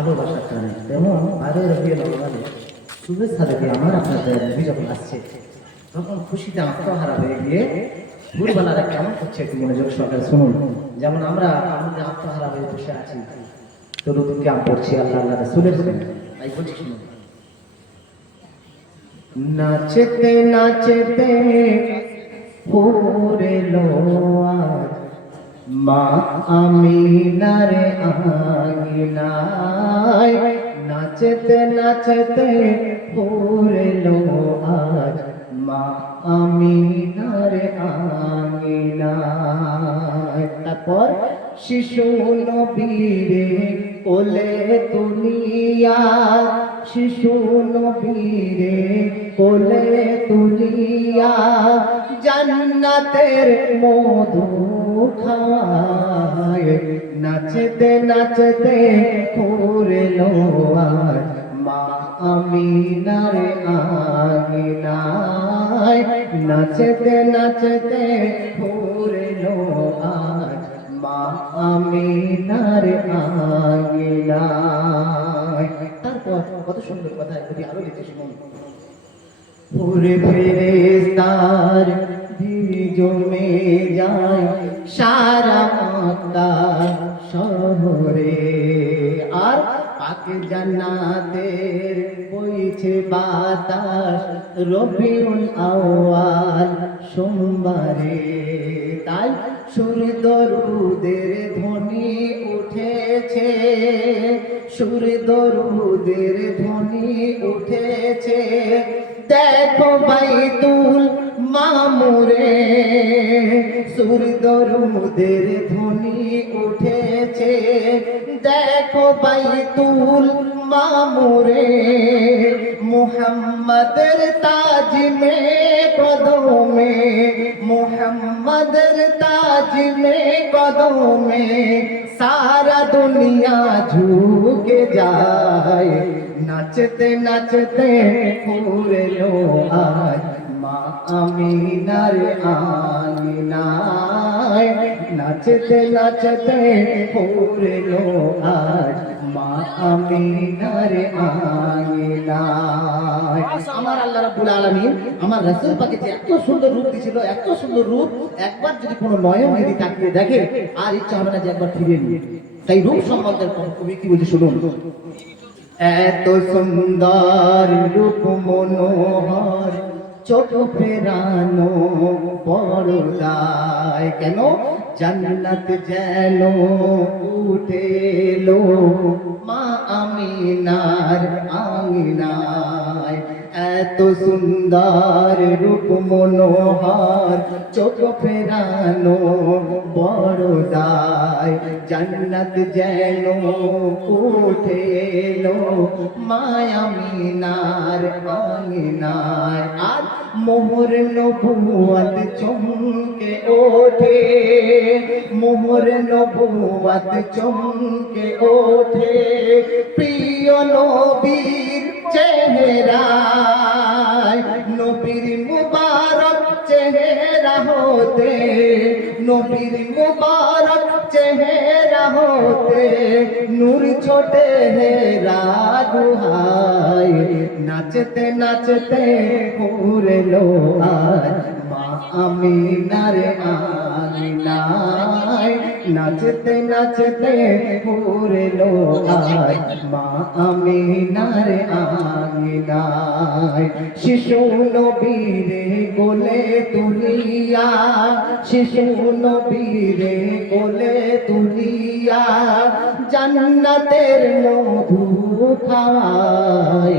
ভালোবাসার টানে তেমন আরে রবিউল আউয়ালে, শুভেচ্ছা দেখে আমার আপনাদের নবী যখন আসছে, তখন খুশিতে আত্মহারা হয়ে গিয়ে ভোরবেলারা কেমন করছে একটু মনোযোগ সহকারে শুনুন। যেমন আমরা আমাদের আত্মহারা হয়ে বসে আছি তো নতুন জ্ঞান পড়ছি আল্লাহ আল্লাহ রসুলের তাই বলছি শুনুন। নাচতে নাচতে পুরে লোয়ার মা আমিনার আঙিনায় নাচতে নাচতে পুরে লোয়ার মা আমিনার আঙিনায়। তারপর শিশু নবীরে কোলে তুলিয়া, শিশু নবীরে কোলে তুলিয়া, জান্নাতের মধু খায় নাচতে নাচতে করল আজ মা আমি আমিনার আঙিনায়। নাচতে নাচতে করল আজ মা আমিনার আঙিনায়। তারপর কত সুন্দর কথা যদি আরও লিখে শুনুন জমে যায় সারা মক্কা শহরে। আর পাক জান্নাতের বইছে বাতাস, রবিউল আউয়াল সোমবারে। তাই সুর দরুদের ধ্বনি উঠেছে সুর দরুদের ধ্বনি উঠেছে। দেখো বাইতুল মামুরে, সুর দরুদের ধ্বনি উঠেছে। দেখো বাইতুল মামুরে, মুহাম্মাদের তাজ মে কদমে, মুহাম্মাদের তাজ মে কদমে সারা দুনিয়া ঝুঁকে যায়। নাচতে নাচতে পুরে লো আজ। মা আমিনার আঙিনায় নাচতে নাচতে পুরে লো আজ। মা আমিনার আঙিনায় আমার আল্লাহ রাব্বুল আলামিন আমার রাসূল পাকে যে এত সুন্দর রূপ দিছিল এত সুন্দর রূপ একবার যদি কোনো নয়ন যদি তাকিয়ে দেখে আর ইচ্ছা হবে না যে একবার ফিরে নিয়ে। তাই রূপ সম্বন্ধে কবি কি বলছে শুনুন? এত সুন্দর রূপ মনোহর চোখ ফেরানো পরদায় কেন? জান্নাত যেন উঠেলো মা আমিনার আঙিনায়। এত সুন্দর রূপ মনোহর, চোখ ফেরানো বড়দায় জান্নাত যেন উঠেলো মায়ামিনার আঙিনায় আর মোহর নবুয়াত চমকে ওঠে। মোহর নবুয়াত চমকে ওঠে। প্রিয় নবীর চেহারায় নবীর মুবারক চেহারা হতে নবীর মুবারক চেহারা হতে নূর ছোটে হে রাগুহায় নাচতে নাচতে পুরলো আজ মা আমিনার আমিনায় নাচতে নাচতে পুরলো আজ মা আমিনার আমিনায় শিশু নবীরে কোলে তুলিয়া, শিশু নবীরে তুলিয়া জান্নাতের মধু খাওয়ায়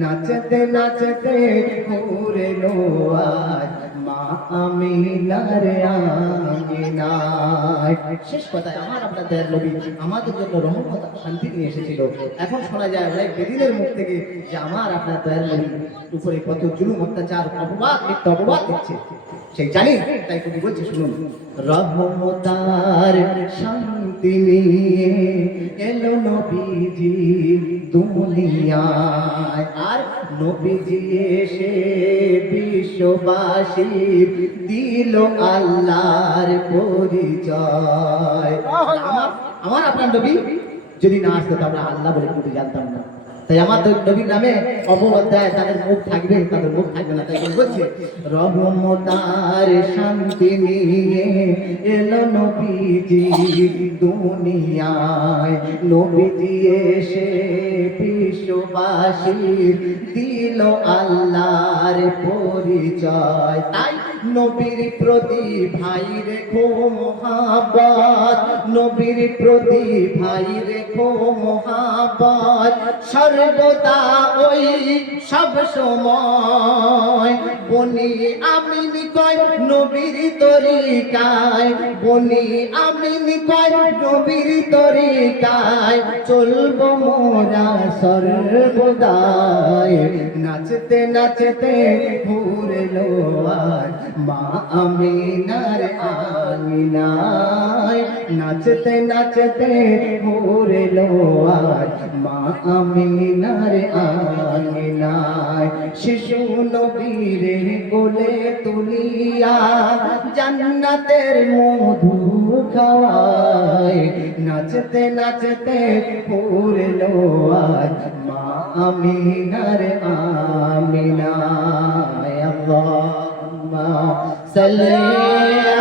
নাচতে নাচতে ঘুরে মা আমিনায় শেষ কথায় আমার আপনাদের নবী আমাদের জন্য রহমত শান্তি নিয়ে এসেছিল। এখন শোনা যায় অনেক বেদিনের মুখ থেকে যে আমার আপনার দয়াল নবী উপরে কত জুলুম, অত্যাচার, অপবাদ, মিথ্যা অপবাদ দিচ্ছে সেই জানি তাই কবি বলছে শুনুন। রহমতার শান্তি নিয়ে এলো নবীজি দুনিয়ায় আর নবীজি এসে বিশ্ববাসী দিল আল্লাহর পরিচয়। আমার আমার আপনার নবী যদি না আসতো তাহলে আল্লাহ বলে কিন্তু জানতাম না। তাই আমাদের নবীর নামে অপবাদ দেয়, তাদের মুখ থাকবে, তাদের মুখ থাকবে না, তাই বলে বলছে। রহমতার শান্তি নিয়ে এলো নবীজি দুনিয়ায়। নবীজি এসে বিশ্ববাসী দিল আল্লাহর পরিচয়। তাই নবীর প্রতি ভাই রেখো মহাবাদ নবীর প্রতি ভাই রেখো মহাবাদ সর্বদা ওই সব সময়। বনি আমি কয়, নবীর তরিকায়। বনি আমি কয়, নবীর তরিকায়। চলব মোরা সর্বদায় নাচতে নাচতে আর মা আমিনার আমিনায় নাচতে নাচতে ঘুরলো আর মা আমিনার আমিনায় শিশু নবীরে কোলে তুলিয়া জান্নাতের মধু খাওয়ায়। নাচতে নাচতে ঘুরলো আর মা আমিনার আমিনায় আল্লাহুম্মা Salim.